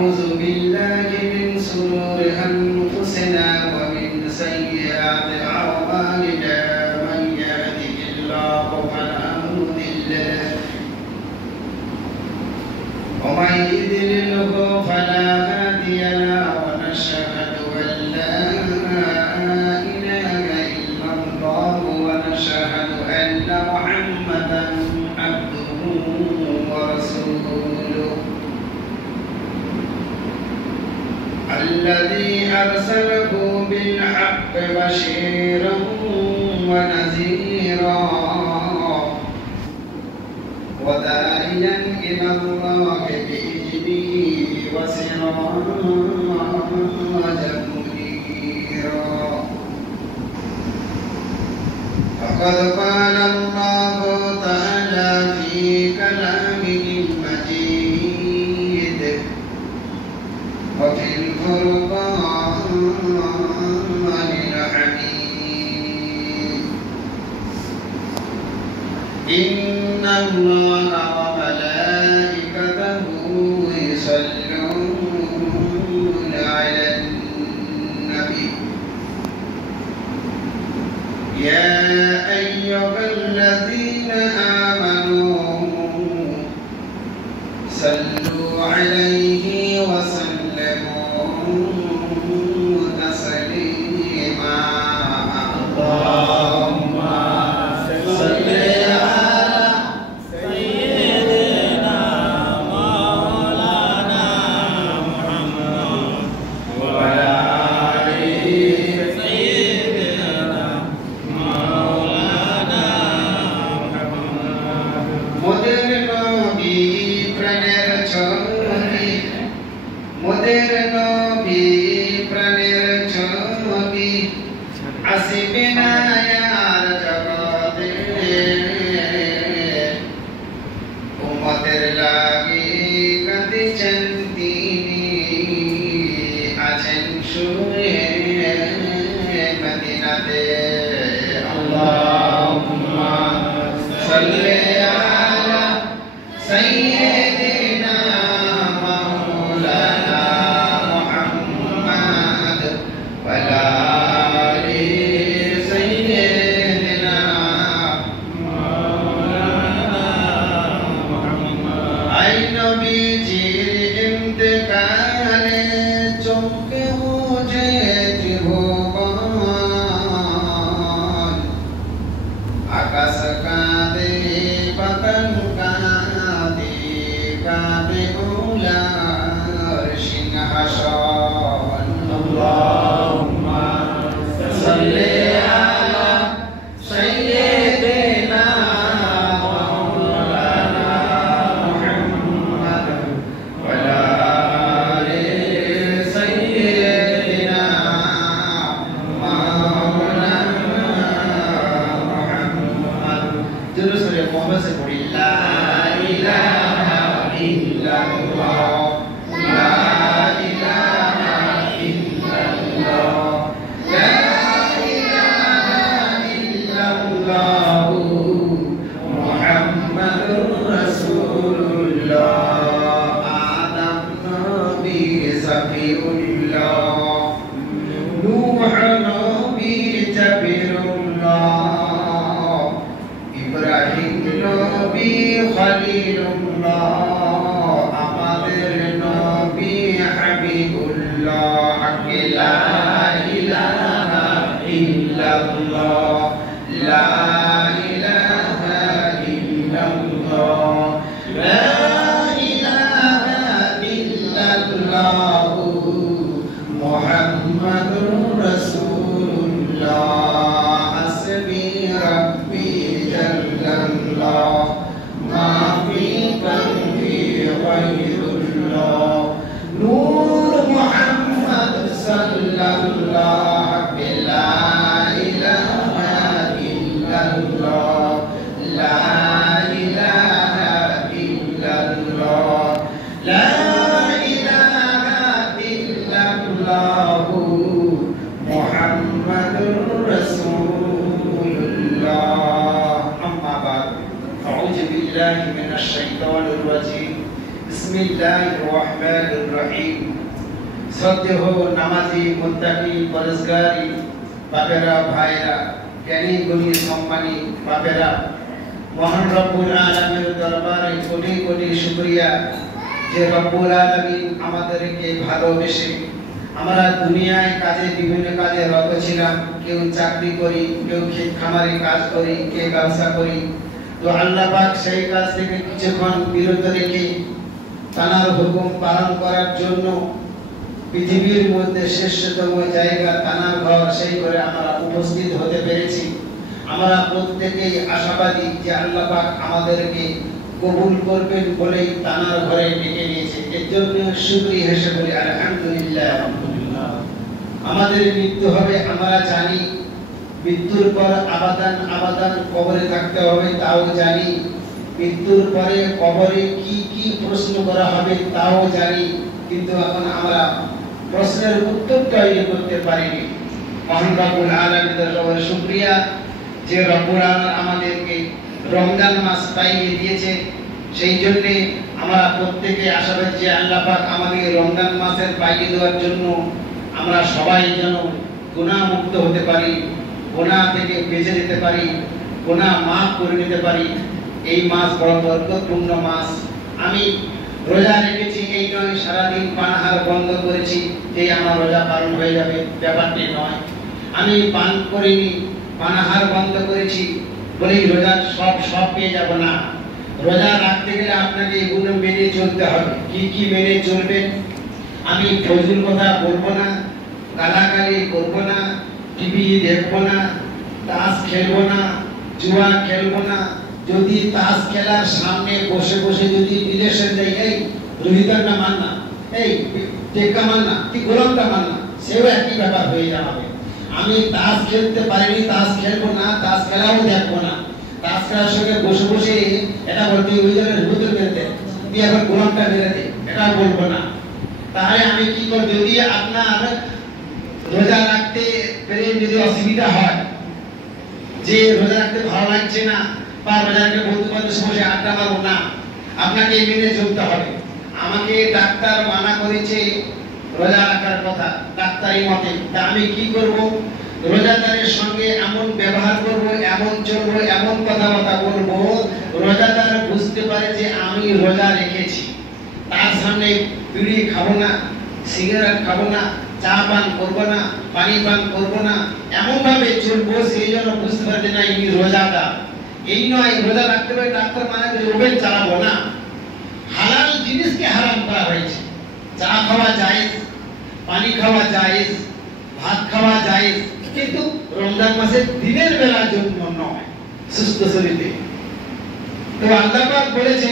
ونعوذ بالله من شرور أنفسنا ومن سيئات أعمالنا من يهده الله فلا مضل له ومن يضلل فلا هادي له ونشهد أن لا إله إلا الله ونشهد أن محمدا عبده ورسوله الذي أرسله بالحق بشيرا ونذيرا وداعيا إلى الله بإذنه وسراجا منيرا فقد قال الله تعالى في كلامه المجيد وفي الفرقان الحميد إن الله وملائكته يصلون على النبي يا أيها الذين آمنوا صلوا عليه وسلموا تسليما اللهم صل على سيدنا مولانا محمد وعلى آل سيدنا مولانا محمد মোদের নবী প্রাণের ছবি মোদের নবী প্রাণের ছবি আসিবে না আর জগতে উম্মতের লাগি কাঁদিছেন তিনি আছেন শুয়ে মদিনাতে আল্লাহুম্মা সাল্লি আলা সাইয়্যিদিনা মাওলানা মুহাম্মদ ওয়া আলা আলি সাইয়্যিদিনা মাওলানা মুহাম্মদ আই নবীজির ইন্তেকালে চমকে ওঠে ত্রিভুবন আকাশ কাঁদে বাতান কাঁদে কাঁদে উলার সিংহাসন আল্লাহুম্মা সাল্লি আলা সাইয়্যিদিনা মাওলানা মুহাম্মদ ওয়া আলা আলি সাইয়্যিদিনা মাওলানা মুহাম্মদ জোরে সূরা মুহাম্মদ से पढ़ी ला इलाहा इल्लल्लाह ला इलाहा इल्लल्लाह ला इलाहा इल्लल्लाह मुहम्मदुर रासूलुल्लाह आदम नबी सफीउल्लाह नूह नबी जबीरुल्लाह ইব্রাহিম নবী খলিলুল্লাহ আমাদের নবী হাবিবুল্লাহ লা ইলাহা ইল্লাল্লাহ লা ইলাহা ইল্লাল্লাহ লা ইলাহা ইল্লাল্লাহ মুহাম্মাদুর রাসূলুল্লাহ হাসবি রাব্বি জাল্লাল্লাহ মা ফি কলবি গায়রুল্লাহ নূর মুহাম্মদ সাল্লাল্লাহু লা ইলাহা ইল্লাল্লাহ লা ইলাহা ইল্লাল্লাহ লা ইলাহা ইল্লাল্লাহ মুহাম্মাদুর রাসূলুল্লাহ আম্মা বাদ আউযু বিল্লাহি মিনাশ শাইতানির রাজীম বিসমিল্লাহির রহমানির রহিম। শ্রদ্ধেয় নামাজি মুত্তাকি পরহেজগারি বাপেরা ভাইরা জ্ঞানী গুণী সম্মানী বাপেরা, মহান রব্বুল আলামিনের দরবারে কোটি কোটি শুকরিয়া যে রব্বুল আলামিন আমাদেরকে ভালোবেসে আমরা দুনিয়ায় কাজে বিভিন্ন কাজে রত ছিলাম, কেউ চাকরি করি, কেউ ক্ষেত খামারে কাজ করি, কেউ ব্যবসা করি। তো আল্লাহ পাক সেই কাজ থেকে কিছুক্ষণ বিরত রেখে তার হুকুম পালন করার জন্য পৃথিবীর মধ্যে শ্রেষ্ঠতম জায়গা তানার ঘর, সেই ঘরে আমরা উপস্থিত হতে পেরেছি। আমরা প্রত্যেকেই আশাবাদী যে আল্লাহ পাক আমাদেরকে কবুল করবেন বলেই তানার ঘরে ডেকে নিয়েছে। এর জন্য শুকরিয়া হেসে বলি আলহামদুলিল্লাহ। আমাদের মৃত্যু হবে আমরা জানি, মৃত্যুর পর আবাদান আবাদান কবরে থাকতে হবে তাও জানি, মৃত্যুর পরে কবরে কি কি প্রশ্ন করা হবে তাও জানি, কিন্তু এখন আমরা প্রশ্নের উত্তর তৈরি করতে পারিনি। মহান রব্বুল আলামিনের দরবারে শুকরিয়া যে রব্বুল আলামিন আমাদেরকে রমজান মাস পাইয়ে দিয়েছে। সেই জন্য আমরা প্রত্যেকে আশাবাদী যে আল্লাহ পাক আমাদের রমজান মাসের পাইয়ে দেওয়ার জন্য আমরা সবাই যেন গুনাহ মুক্ত হতে পারি, গুনাহ থেকে বেঁচে যেতে পারি, গুনাহ মাফ করে নিতে পারি। এই মাস বড় বরকতপূর্ণ মাস। আমি রোজা রেখেছি এই নয় সারাদিন পানাহার বন্ধ করেছি যে আমার রোজা পালন হয়ে যাবে, ব্যাপারটি নয়। আমি পান করিনি, পানাহার বন্ধ করেছি বলেই রোজা সব পেয়ে যাব না। রোজা রাখতে গেলে আপনাকে এগুলো মেনে চলতে হবে। কি কি মেনে চলবেন? আমি ফজল কথা বলবো না, গালাগালি করবো না, টিভি দেখবো না, তাস খেলবো না, জুয়া খেলবো না। যদি তাস খেলার সামনে বসে বসে যদি রিলেশন দেয়, এই রোহিতার না মান না, এই টেক্কা মান না, কি গোলামটা মান না, সেও একই ব্যাপার হয়ে যাবে। আমি তাস খেলতে পারিনি, তাস খেলবো না, তাস খেলাও দেখবো না। তাস খেলার সঙ্গে বসে বসে এটা বলতে ওই জনের রোহিতের মেরে দে, তুই আবার গোলামটা মেরে দে, এটা বলবো না। তাহলে আমি কি করব? যদি আপনার রোজা রাখতে পেরে যদি অসুবিধা হয়, যে রোজা রাখতে ভালো লাগছে না বা রোজা রাখতে বলতে বলতে বসে আড্ডা মারবো না, আপনাকে মেনে চলতে হবে। আমাকে ডাক্তার মানা করেছে রোজা রাখার কথা ডাক্তারি মতে, তা আমি কি করব? রোজাদারের সঙ্গে এমন ব্যবহার করব, এমন চলবো, এমন কথাবার্তা বলবো রোজাদার বুঝতে পারে যে আমি রোজা রেখেছি। তার সামনে বিড়ি খাবো না, সিগারেট খাবো না, চা পান করবো না, পানি পান করবো না, এমন ভাবে চলবো সেই জন্য বুঝতে পারে যে না ইনি রোজাদার। এই নয় রোজা রাখতে পারে ডাক্তার মানে ওভেন চালাবো না। হালাল জিনিসকে হারাম করা হয়েছে। চা খাওয়া জায়েজ, পানি খাওয়া জায়েজ, ভাত খাওয়া জায়েজ, কিন্তু রমজান মাসে দিনের বেলার জন্য নয়, সুস্থ শরীরে। তো আল্লাহ পাক বলেছে,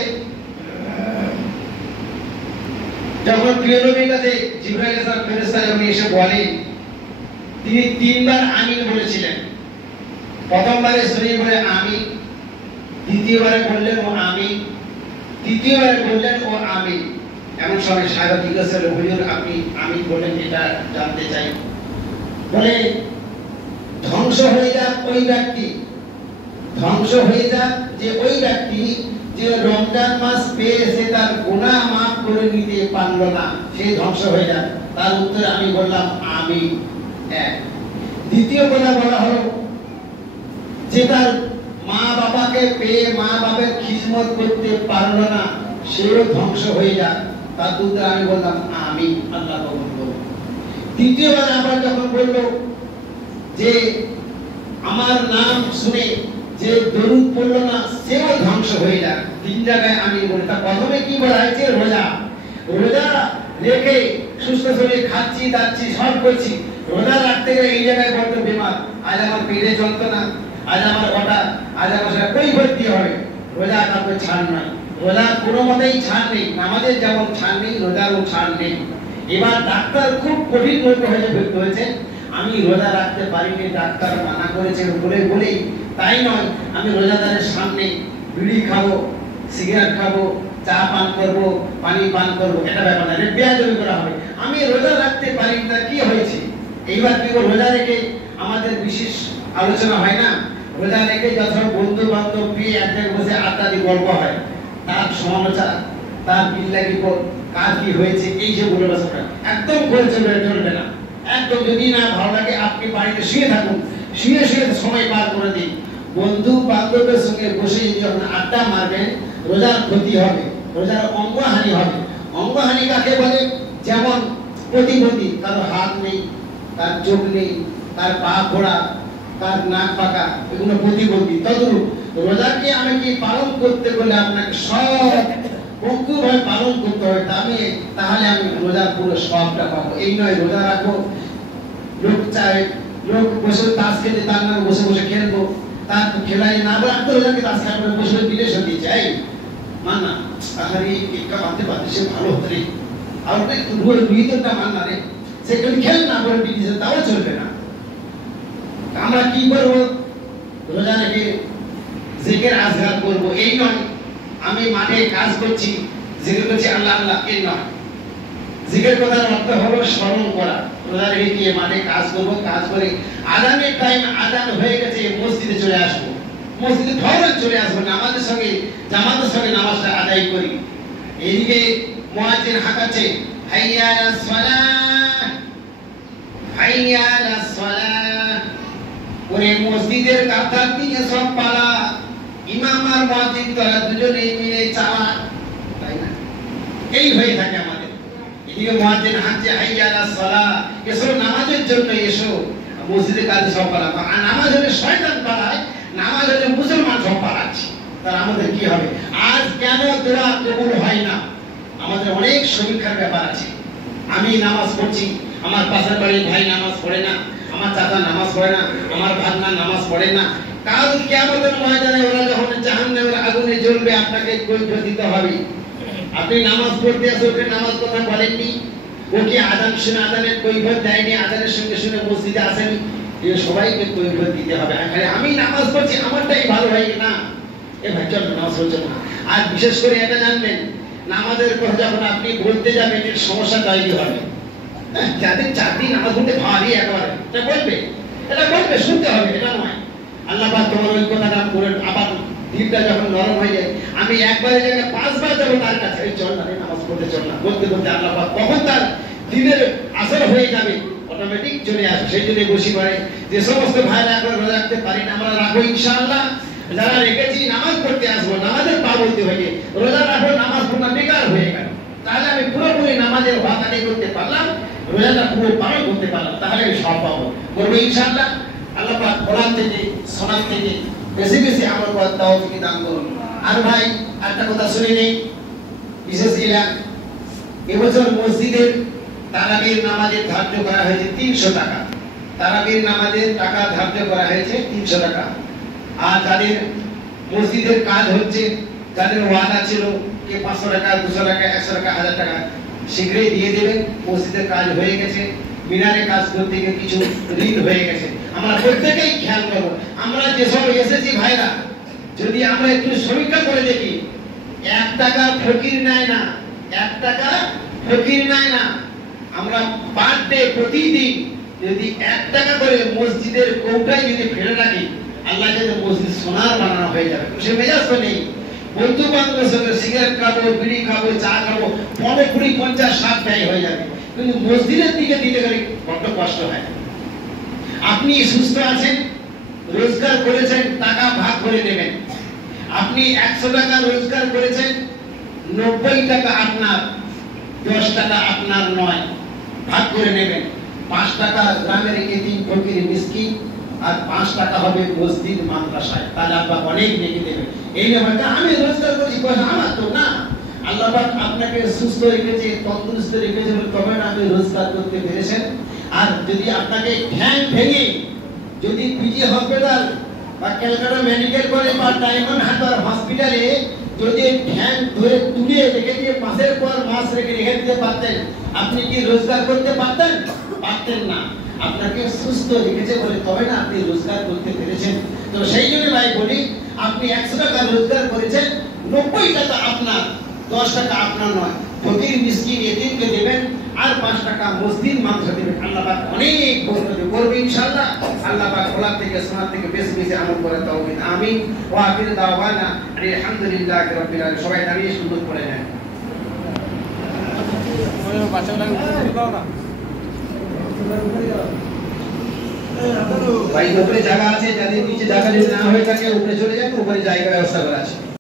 যখন প্রিয় নবীর কাছে জিবরাইল আলাইহিস ফেরেশতা যখন এসে বলে, তিনি তিনবার আমিন বলেছিলেন। প্রথমবারে শরীর বলে আমিন, দ্বিতীয়বারে বললেন ও আমিন, তৃতীয়বারে বললেন ও আমিন। এমন সময় সাহেব জিজ্ঞাসা করলেন, হুজুর আপনি আমিন বলেন এটা জানতে চাই। বলে ধ্বংস হয়ে যাক ওই ব্যক্তি, ধ্বংস হয়ে যাক যে ওই ব্যক্তি যে রমজান মাস পেয়ে সে তার গুনাহ মাফ করে নিতে পারল না, সে ধ্বংস হয়ে যাক। তার উত্তরে আমি বললাম আমিন। দ্বিতীয় কথা বলা হলো যে তার মা বাবাকে পেয়ে মা বাবার খিদমত করতে পারল না, সেও ধ্বংস হয়ে যাক। তার উত্তরে আমি বললাম আমিন, আল্লাহ কবুল করুন। তৃতীয়বার আবার যখন বলল যে আমার নাম শুনে যে দরুদ পড়লো না, সেও ধ্বংস হয়ে যাক। তিন জায়গায় আমি বলি। তা প্রথমে কি বলা হয়েছে? রোজা। রোজা রেখে সুস্থ শরীরে খাচ্ছি দাচ্ছি সব করছি, রোজা রাখতে গেলে এই জায়গায় বড্ড বেমার, আজ আমার পেটে যন্ত্রণা, আজ আমার হঠাৎ, আজ আমার সেটা কই ভর্তি হবে। রোজা কাউকে ছাড় নয়, রোজার কোনো মতেই ছাড় নেই। নামাজের যেমন ছাড় নেই, রোজারও ছাড় নেই। এবার ডাক্তার খুব কঠিন রোগ হয়েছে, আমি রোজা রাখতে পারিনি, ডাক্তার মানা করেছে বলেই তাই নয় আমি রোজাদারের সামনে বিড়ি খাবো, সিগারেট খাবো, চা পান করবো, পানি পান করবো, এটা ব্যাপার না, এটা বেয়াদবি করা হবে। আমি রোজা রাখতে পারি না, কি হয়েছে? এইবার কি রোজা রেখে আমাদের বিশেষ আলোচনা হয় না? রোজা রেখে যত বন্ধু বান্ধব পেয়ে এক জায়গায় বসে আড্ডা দিয়ে গল্প হয়, তার সমালোচনা, তার বিল্লা রিপোর্ট, কার কি হয়েছে, এই যে বলে বসে একদম করে চলবে না। একদম যদি না ভালো লাগে আপনি বাড়িতে শুয়ে থাকুন, শুয়ে শুয়ে সময় পার করে দিন। বন্ধু বান্ধবের সঙ্গে বসে যখন আড্ডা মারবেন রোজার ক্ষতি হবে, রোজার অঙ্গহানি হবে। অঙ্গহানি কাকে বলে? যেমন প্রতিবন্ধী, কারো হাত নেই, তার চোখ নেই, তার পা ফোড়া, তার নাক পাকা, এগুলো প্রতিবন্ধী। তদ্রূপ রোজাকে আমি কি পালন করতে বলে আপনাকে সব পঙ্কুভাবে পালন করতে হবে, তাহলে আমি রোজার পুরো সবটা পাবো। এই নয় রোজা রাখবো, লোক চায়, লোক বসে তাস খেলে তার নামে বসে বসে খেলবো, তার খেলাই না বলে আমি তো রোজাকে তাস খেলবো, বসে বিদেশ হতে চাই মানা আহারে একটা বাঁধতে বাঁধতে সে ভালো হতে রে, আর একটু রুহিতটা মান্না রে, সেখানে খেল না বলে বিদেশে, তাও চলবে না। আমরা কি করবো? রোজা রেখে জিকির আজগার করবো, এই নয় আমি মাঠে কাজ করছি জিকির করছি আল্লাহ আল্লাহ, এই নয়। জিকির করার অর্থ হলো স্মরণ করা। রোজা রেখে গিয়ে মাঠে কাজ করবো, কাজ করে আজানের টাইম, আজান হয়ে গেছে, মসজিদে চলে আসবো, মসজিদে ফৌরন চলে আসবো, নামাজের সঙ্গে জামাতের সঙ্গে নামাজটা আদায় করি। এইদিকে মুয়াজ্জিন হাঁকাচ্ছে হাইয়া আলাস সালাহ, হাইয়া আলাস সালাহ, ওরে মসজিদের কাতার দিয়ে সব পালা, ইমাম আর মুয়াজ্জিন তারা দুজনেই মিলে চালা, তাই না? এই হয়ে থাকে আমাদের। এদিকে মুয়াজ্জিন হাঁকছে হাইয়া আলাস সালাহ, এসো নামাজের জন্য এসো, মসজিদের কাজে সব পালা। আর নামাজ হলে শয়তান পালায়, নামাজ হলে মুসলমান সব পালাচ্ছে। তাহলে আমাদের কি হবে? আজ কেন দোয়া কবুল হয় না? আমাদের অনেক সমীক্ষার ব্যাপার আছে। আমি নামাজ পড়ছি, আমার পাশের বাড়ির ভাই নামাজ পড়ে না, আমার চাচা নামাজ পড়ে না, আমার ভাগনা নামাজ পড়ে না। কাল কিয়ামতের ময়দানে ওরা যখন জাহান্নামের আগুনে জ্বলবে আপনাকে কৈফিয়ত দিতে হবে। আপনি নামাজ পড়তে আসে, ওকে নামাজ কথা বলেননি, ওকে আযান শুনে আযানের কৈফিয়ত দেয়নি, আযানের সঙ্গে শুনে মসজিদে আসেনি, এ সবাইকে কৈফিয়ত দিতে হবে। আমি নামাজ পড়ছি আমারটাই ভালো হয় না, এ ভাই চল নামাজ পড়ছে না। আর বিশেষ করে এটা জানবেন, নামাজের কথা যখন আপনি বলতে যাবেন এর সমস্যা তৈরি হবে। যাদের 4 দিন নামাজ পড়তে ভারী একেবারে, এটা বলবে শুনতে হবে, এটা নয়। আল্লাহ পাক তোমার ওই কথাটা বলেন, আবার দিলটা যখন নরম হয়ে যায়, আমি একবারে জায়গায় 5 বার যাবো তার কাছে, এই চল না রে নামাজ পড়তে চল না, বলতে বলতে আল্লাহ পাক তখন তার দিনের আসর হয়ে যাবে, অটোমেটিক চলে আসবে। সেই জন্য বসি করে যে সমস্ত ভাইরা এখন রোজা রাখতে পারি না, আমরা রাখবো ইনশাআল্লাহ। যারা রেখেছি নামাজ পড়তে আসবো, নামাজের পা বলতে হয়ে রোজা রাখবো, নামাজ পড়া বেকার হয়ে গেল। তাহলে আমি পুরোপুরি নামাজের হক আদায় করতে পারলাম, রোজাটা পুরো পালন করতে পারলাম, তাহলে আমি সব পাবো। করবো ইনশাআল্লাহ। আল্লাহ পাক কোরআন থেকে শোনার থেকে বেশি বেশি আমল করার তৌফিক দান করুন। আর ভাই একটা কথা শুনে নেই, বিশেষ এলাকা এবছর মসজিদের তারাবির নামাজের ধার্য করা হয়েছে 300 টাকা। তারাবির নামাজের টাকা ধার্য করা হয়েছে 300 টাকা। আর যাদের মসজিদের কাজ হচ্ছে, যাদের ওয়াদা ছিল যে 500 টাকা, 200 টাকা, 100 টাকা, 1000 টাকা শীঘ্রই দিয়ে দেবেন। মসজিদের কাজ হয়ে গেছে, মিনারে কাজ করতে গিয়ে কিছু ঋণ হয়ে গেছে। আমরা প্রত্যেকেই খেয়াল করবো, আমরা যেসব এসেছি ভাইরা, যদি আমরা একটু সমীক্ষা করে দেখি, 1 টাকা ফকির নেয় না, 1 টাকা ফকির নেয় না। আমরা পার ডে প্রতিদিন যদি 1 টাকা করে মসজিদের কৌটায় যদি ফেলে রাখি, আল্লাহ যদি মসজিদ সোনার বানানো হয়ে যাবে। সে মেজাজ তো নেই, বন্ধু বান্ধবের সঙ্গে সিগারেট খাবো, বিড়ি খাবো, চা খাবো, 15, 20, 50, 60 ব্যয় হয়ে যাবে, কিন্তু মসজিদের দিকে দিতে গেলে বড্ড কষ্ট হয়। আপনি সুস্থ আছেন, রোজগার করেছেন, টাকা ভাগ করে নেবেন। আপনি 100 টাকা রোজগার করেছেন, 90 টাকা আপনার, 10 টাকা আপনার নয়, ভাগ করে নেবেন। 5 টাকা গ্রামের এতিম ফকির মিসকিন, আর 5 টাকা হবে মসজিদ মাদ্রাসায়, তাহলে আল্লাহ অনেক নেকি দেবে। এই ব্যাপারটা আমি রোজগার করছি, পয়সা আমার তো না, আল্লাহ পাক আপনাকে সুস্থ রেখেছে, তন্দুরুস্ত রেখেছে, তবে না আপনি রোজগার করতে পেরেছেন। আর যদি আপনাকে ঠ্যাং ভেঙে যদি পিজি হসপিটাল বা ক্যালকাটা মেডিকেল কলেজ বা ডায়মন্ড হারবার হসপিটালে যদি ঠ্যাং ধরে তুলে রেখে দিয়ে মাসের পর মাস রেখে দিতে পারতেন, আপনি কি রোজগার করতে পারতেন? পারতেন না। আপনাকে সুস্থ রেখেছে বলে তবে না আপনি রোজগার করতে পেরেছেন। তো সেই জন্য ভাই বলি, আপনি 100 টাকা রোজগার করেছেন, 90 টাকা আপনার, 10 টাকা আপনার নয়, ফকির মিসকিন এতিমকে দেবেন, আর 5 টাকা মসজিদ মাদ্রাসা দেবেন। আল্লাহ পাক অনেক বরকত করবে ইনশাআল্লাহ। আল্লাহ পাক খোলা থেকে শোনার থেকে বেশি বেশি আমল করে তৌফিক। আমিন ওয়া আখির দাওয়ানা আলহামদুলিল্লাহি রাব্বিল আলামিন। সবাই দাঁড়িয়ে সুন্দর করে নেন। ভাই উপরে জায়গা আছে, যাদের নিচে জায়গা যদি না হয়ে থাকে উপরে চলে যায়, উপরে জায়গা ব্যবস্থা করা আছে।